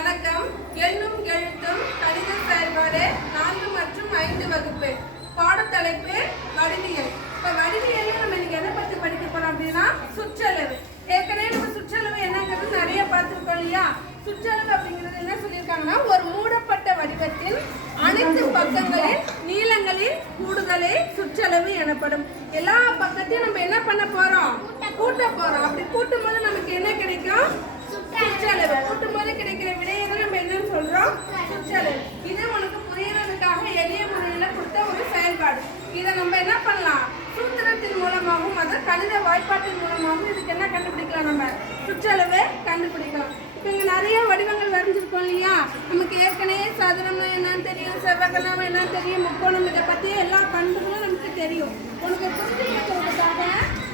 வணக்கம். எண்ணும் எழுத்தும் கணித செயல்பாடு 4 மற்றும் 5 வகுப்பு. பாடத்தலைப்பு வடிவியல். இப்போ வடிவியல் நம்ம இன்னைக்கு எதை பற்றி படிக்க போறோம் அப்படின்னா சுற்றளவு. ஏற்கனவே நம்ம சுற்றளவு என்னங்கிறது நிறைய பார்த்துருக்கோம் இல்லையா? சுற்றளவு அப்படிங்கிறது என்ன சொல்லியிருக்காங்கன்னா, ஒரு மூடப்பட்ட வடிவத்தில் அனைத்து பக்கங்களின் நீளங்களின் கூடுதலே சுற்றளவு எனப்படும். எல்லா பக்கத்தையும் நம்ம என்ன பண்ண போறோம்? கூட்ட போறோம். அப்படி கூட்டும் போது நமக்கு என்ன கிடைக்கும்? சுற்றளவு. கூட்டும் போது கிடைக்கிற விடையை தான் நம்ம என்னன்னு சொல்றோம்? சுற்றளவு. இது உனக்கு புரியறதுக்காக எளிய முறையில கொடுத்த ஒரு செயல்பாடு. இதை நம்ம என்ன பண்ணலாம்? சூத்திரத்தின் மூலமாகவும் அதாவது கணித வாய்ப்பாட்டின் மூலமாகவும் இதுக்கு என்ன கண்டுபிடிக்கலாம்? நம்ம சுற்றளவை கண்டுபிடிக்கலாம். இப்போ இங்கே நிறைய வடிவங்கள் வரைஞ்சிருக்கோம் இல்லையா? நமக்கு ஏற்கனவே சதுரம்னா என்னன்னு தெரியும், செவ்வகம்னா என்னன்னு தெரியும், முக்கோணம், இதை பற்றி எல்லா பண்புகளும் நமக்கு தெரியும். உனக்கு புரிஞ்சுக்கிறதுக்காக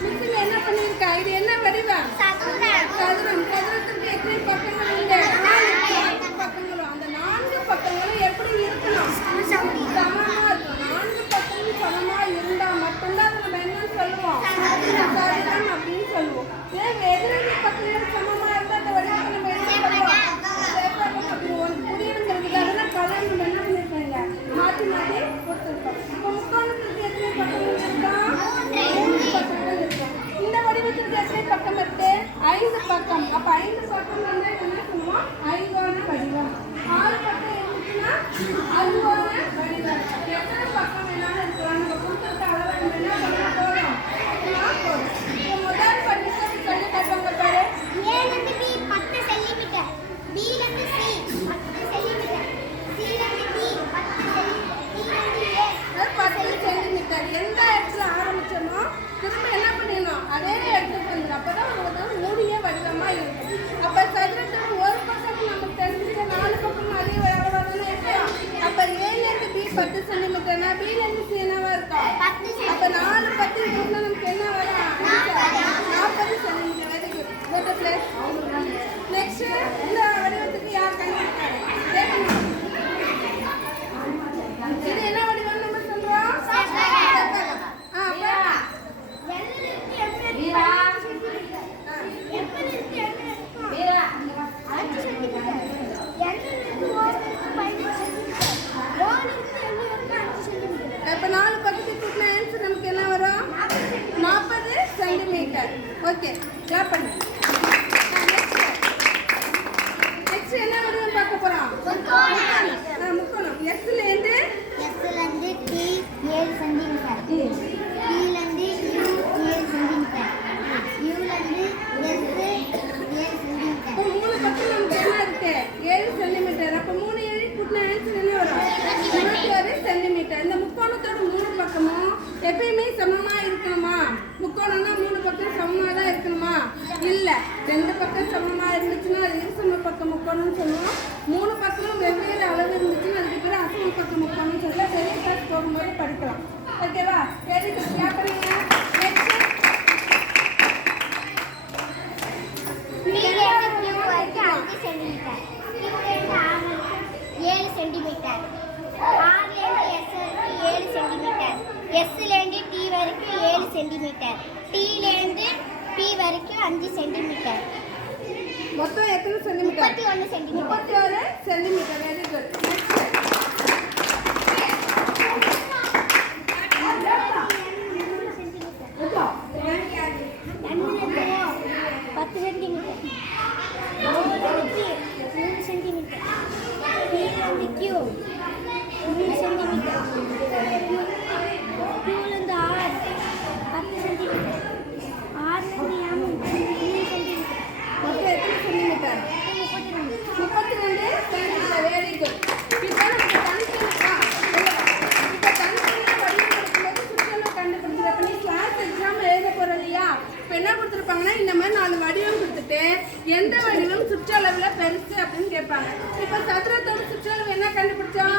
மிஸ்ஸுங்க என்ன பண்ணியிருக்கா? இது என்ன வடிவம்? சதுரம். சதுரத்துக்கு எத்தனை பக்கங்கள் உண்டு? 4 பக்கங்களும். அந்த 4 பக்கங்களும் எப்படி இருக்கணும்? சமமா இருக்கும். 4 பக்கங்களும் சமமா இருந்தா மட்டும்தான் அதை நம்ம என்னன்னு சொல்லுவோம்? சதுரம் அப்படின்னு சொல்லுவோம். எதிரெதிர் பக்கங்கள் சமமா இருந்தா அந்த வடிவத்தை நம்ம என்ன சொல்லுவோம்? உனக்கு புரியணுங்கிறதுக்காக தான் கலர் நம்ம என்ன பண்ணிருக்கோங்க மாற்றி மாற்றி கொடுத்துருக்கோம். இப்போ முக்கோணத்துக்கு எத்தனை பக்கங்கள் இருக்கா? 3 பக்கங்கள் இருக்கும். இந்த வடிவத்திற்கு எத்தனை பக்கம் இருக்கு? 5 பக்கம். அப்ப 5 பக்கம் வந்து என்ன சொல்லுவோம்? ஐங்கோண வடிவம். 6 பக்கம் இருந்துச்சுன்னா அறுகோண வடிவம். எத்தனை பக்கம் வேணாலும் இருக்கலாம். நம்ம கொடுத்துருக்க அளவை நம்ம என்ன பண்ண போறோம்? போறோம். இப்போ முதல் படிப்பு சொல்லி காட்டுவாங்க பாரு. A B 10 centimetre, B C 10 centimetre, C D 10 centimetre. எந்த இடத்துல ஆரம்பிச்சோமோ திரும்ப என்ன பண்ணிடணும்? அதே இடத்துக்கு வந்துடும். அப்பதான் ஒரு மூடிய வடிவமா இருக்கும். அப்ப சதுரத்தோட ஒரு பக்கம் நமக்கு தெரிஞ்சுட்டு 4 பக்கம் அதே வடிவம்னு இருக்கும். அப்ப A B 10 சென்டிமீட்டர்னா B C என்னவா இருக்கும்? அப்ப 4 10 இருந்தா நமக்கு என்ன வரும்? 40 centimetre. Very good. Go to place. Next இந்த வடிவத்துக்கு யார் கண்டுபிடிச்சாங்க? இது என்ன வடிவம் நம்ம சொல்றோம்? செவ்வகம். இப்போ 4 பக்கத்துக்கு கூட்டின ஆன்சர் நமக்கு என்ன வரும்? 40 சென்டிமீட்டர். ஓகே, கிளாப் பண்ணு. நெக்ஸ்ட் என்ன வடிவம் பார்க்க போறோம்? முக்கோணம். எஸ்ல இருந்து T 7 சென்டிமீட்டர், T ல இருந்து U 7 சென்டிமீட்டர், U ல இருந்து S 7 சென்டிமீட்டர். இப்போ 3 பக்கம் நமக்கு என்ன இருக்கு? 7 சென்டிமீட்டர். அப்போ 3 7 கூட்டின ஆன்சர் என்ன வரும்? 21 சென்டிமீட்டர். இந்த முக்கோணத்தோட 3 பக்கமும் எப்பயுமே சமமா இருக்கணுமா? முக்கோணம்னா 3 பக்கம் சமமா தான் இருக்கணுமா? இல்ல. 2 பக்கம் சமமா இருந்துச்சுன்னா அது இருசம பக்கம் முக்கோணம்னு சொல்லுவோம். 3 பக்கமும் வெவ்வேறு அளவு இருந்துச்சுன்னா அதுக்கு பேர் அசம பக்கம் முக்கோணம்னு சொல்லி பெரிய கிளாஸ் போகும்போது படிக்கலாம். ஓகேவா? Very good. கிளாப் பண்ணுங்க. சென்டிமீட்டர், R ல இருந்து S வரைக்கும் 7 சென்டிமீட்டர், S ல இருந்து T வரைக்கும் 7 சென்டிமீட்டர், T ல இருந்து P வரைக்கும் 5 சென்டிமீட்டர். மொத்தம் எத்தனை centimetre? 31 centimetre. 31 centimetre. Very good. இந்த மாதிரி 4 வடிவம் கொடுத்துட்டு எந்த வடிவம் சுற்றளவுல பெருசு அப்படின்னு கேட்பாங்க. இப்ப சதுரத்தோட சுற்றளவு என்ன கண்டுபிடிச்சோம்?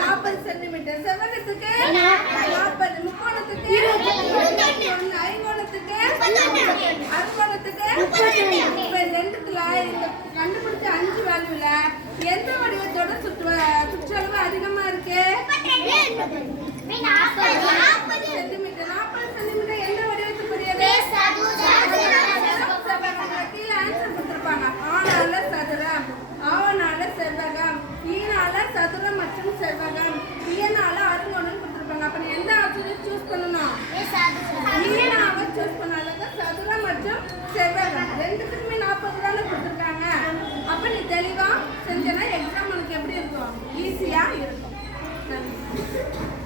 40 சென்டிமீட்டர். செவ்வகத்துக்கு 40, முக்கோணத்துக்கு 21, ஐங்கோணத்துக்கு 32, அறுகோணத்துக்கு 32. இப்ப ரெண்டுத்துல இந்த கண்டுபிடிச்ச 5 வேல்யூல எந்த வடிவத்தோட சுற்றளவு அதிகமா இருக்கு? 40 சென்டிமீட்டர். 40 சென்டிமீட்டர் எந்த வடிவத்துக்குரியது? கீழே ஆன்சர் கொடுத்துருப்பாங்க. ஆனால் சதுரம். ஆனால் செஞ்சேன்னா எக்ஸாம் உனக்கு எப்படி இருக்கும்? ஈஸியாக இருக்கும். நன்றி.